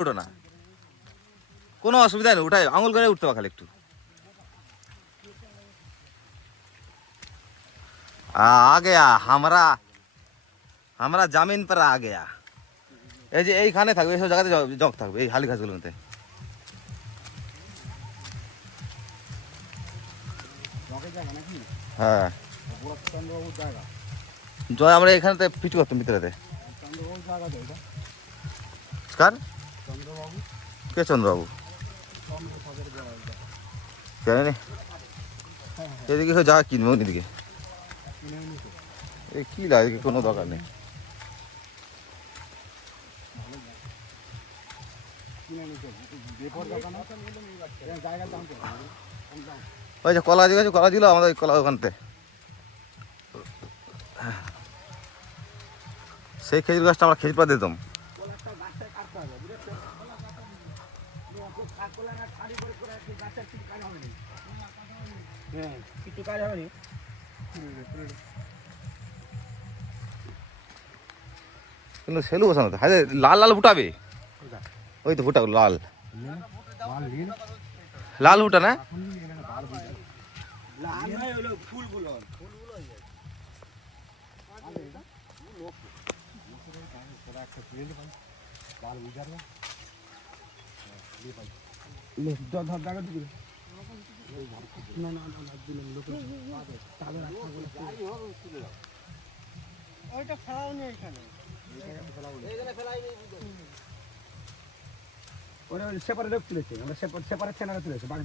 उठो ना कोनो असुविधा नहीं उठाए आंगुल करे उठते खाली एकटू आ गया हमारा जमीन पर आ गया এই যে এইখানে থাকবে এইসব জায়গাতে জগ থাকবে এই হালি ঘাসগুলোতে হ্যাঁ জয় আমরা এখানেতে পিছু করতাম ভিতরেতে কার কে চন্দ্রবাবু জানি এদিকে জায়গা কিনবো এদিকে এই কি লাগে কোনো দরকার নেই ওই যে কলা দিয়েছে কলা দিল আমাদের কলা ওখানতে সেই খেজুর গাছটা আমরা খেজুর পাতা দিতাম কিন্তু সেলু বসানো তো হ্যাঁ লাল লাল ফুটাবে ওই তো ফুটা লাল লাল ফুটা না ওইটা ফেলাও নেই এখানে ওরা সেপারেট তুলেছে আমরা সেপারেট চ্যানেলে তুলেছে বাকি